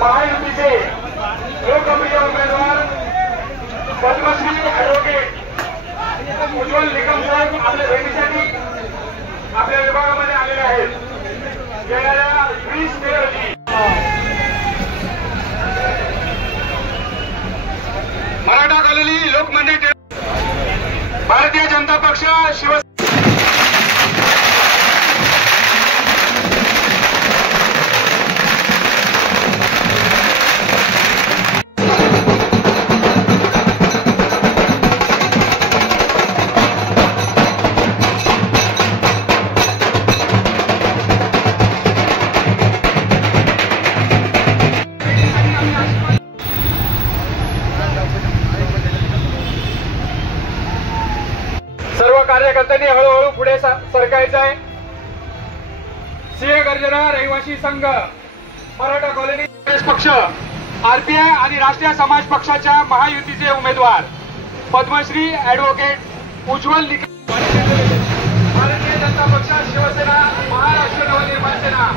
महायुतीचे लोकप्रिय उमेदवार पद्मश्री ॲडव्होकेट उज्ज्वल निकम साहेब आपल्या भेटीसाठी आपल्या विभागामध्ये आलेले आहेत. येणाऱ्या 20 मे रोजी मराठा कॉलनी लोकमंदिर भारतीय जनता पक्ष शिवसेना कार्यकर्त्यांनी हळूहळू पुढे सरकायचं आहे. सिंह गर्जना रहिवासी संघ मराठा कॉलनी पक्ष आरपीआय आणि राष्ट्रीय समाज पक्षाच्या महायुतीचे उमेदवार पद्मश्री ॲडव्होकेट उज्ज्वल निकम भारतीय जनता पक्ष शिवसेना महाराष्ट्र नवनिर्माण सेना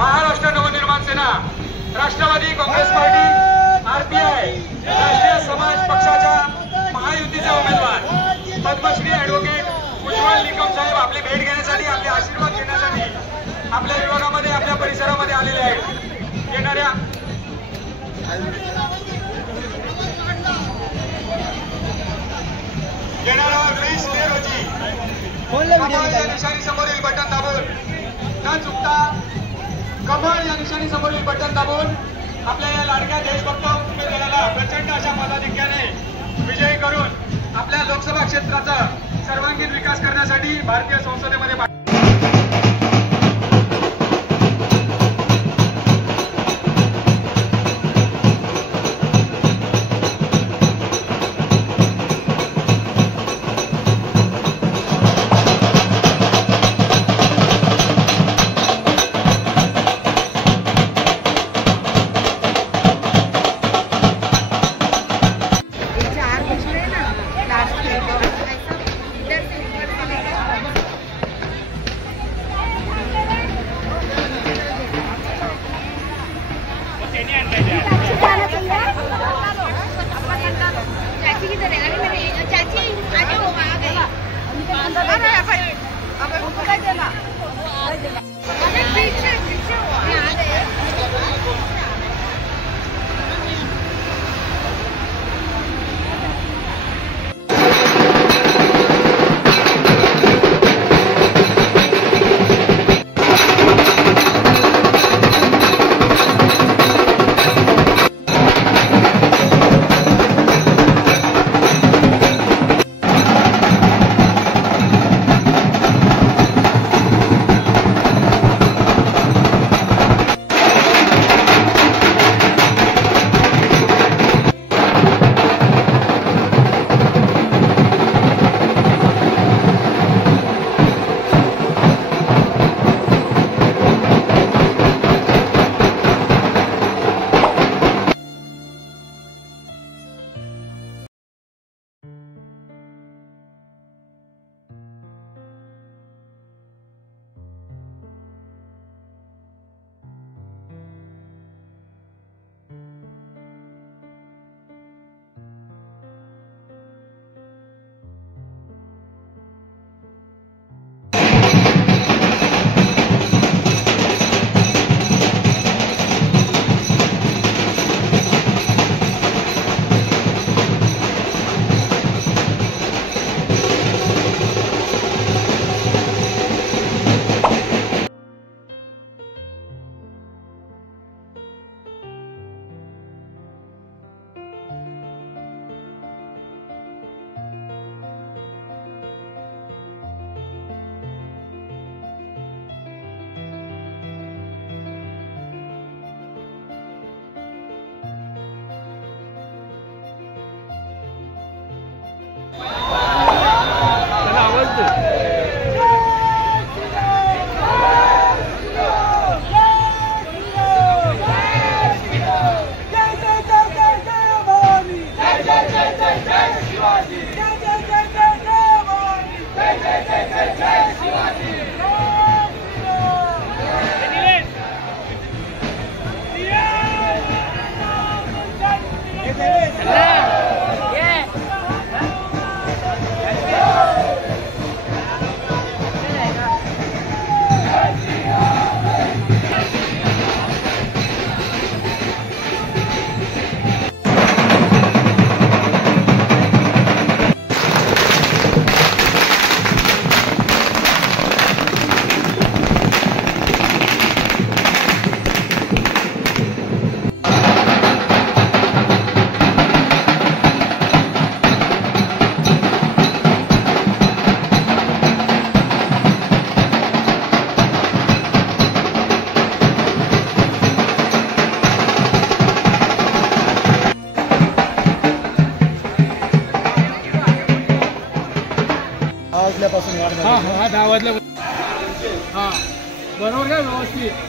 महाराष्ट्र नवनिर्माण सेना राष्ट्रवादी काँग्रेस पार्टी आरपीआय राष्ट्रीय समाज पक्षाच्या महायुतीचे उमेदवार पद्मश्री ॲडव्होकेट उज्ज्वल निकम साहेब आपली भेट घेण्यासाठी आपले आशीर्वाद घेण्यासाठी आपल्या विभागामध्ये आपल्या परिसरामध्ये आलेले आहेत. येणाऱ्या येणाऱ्या 20 मे रोजी कमळ या निशाणी समोरील बटन दाबून न चुकता कमळ या निशाणी समोरील बटन दाबून आपल्या या लाडक्या देशभक्त उमेदवाराला प्रचंड अशा मताधिक्याने विजयी करून आपल्या लोकसभा क्षेत्राचा सर्वांगीण विकास करण्यासाठी भारतीय संसदेमध्ये हा 10 वाजल्या हा बरोबर काय व्यवस्थित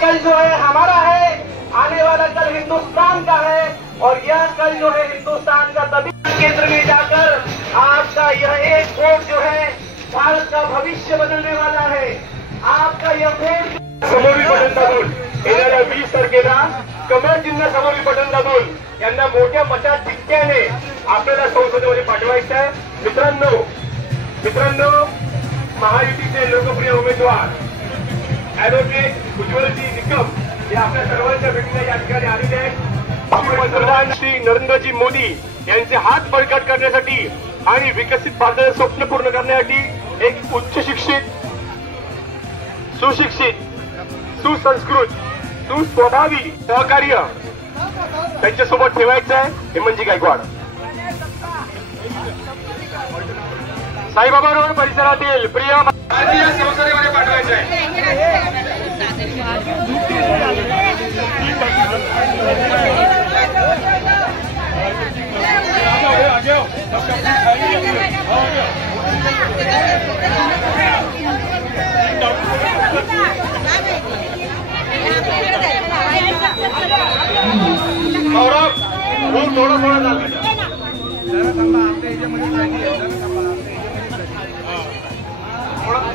कल जो है हमारा है, आने वाला कल हिंदुस्तान का है और यह कल जो है हिंदुस्तान का तभी केंद्र में जाकर आपका यह एक वोट जो है भारत का भविष्य बदलने वाला है। आपका यह वोट समोरील बटन दाबून येणाऱ्या 20 तारखेला कमळ चिन्ह समोरील बटन दाबून यांना मोठ्या मताधिक्याने आपल्याला संसदेमध्ये पाठवायचं आहे। मित्रांनो महायुतीचे लोकप्रिय उमेदवार ॲडव्होकेट उज्ज्वलजी निकम हे आपल्या सर्वांच्या भेटीला या ठिकाणी आलेले आहेत। पंतप्रधान श्री नरेंद्रजी मोदी यांचे हात बळकट करण्यासाठी आणि विकसित भारताचे स्वप्न पूर्ण करण्यासाठी एक उच्च शिक्षित, सुशिक्षित, सुसंस्कृत, सुस्वभावी सहकार्य त्यांच्यासोबत ठेवायचं आहे हेमंतजी गायकवाड. साईबाबा रोड परिसरातील प्रिय भारतीय संसदेमध्ये पाठवायचं आहे. रोड थोडा थोडा चालू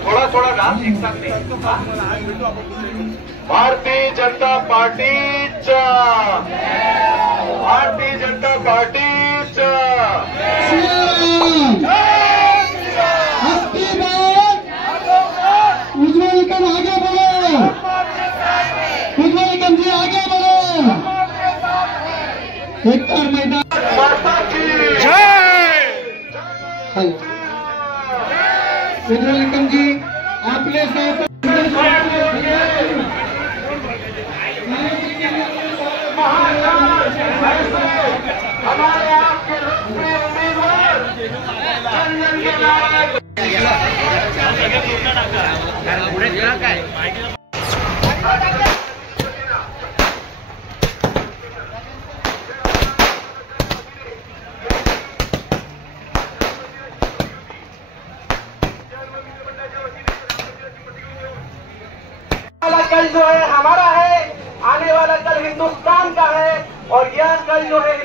थोडा थोडा डान्स एक साथ नाही. भारतीय जनता पार्टीचा, भारतीय जनता पार्टीचा उज्ज्वल निकम आगे बढ़ो, उज्ज्वल निकम जी आगे बढ़ो. हेक्टर मैदान उज्ज्वल निकम जी आपले साथ हमारे आपके लोकप्रिय उम्मीदवार कल जो है हमारा है, आने वाला कल हिंदुस्तान का है और यह कल जो है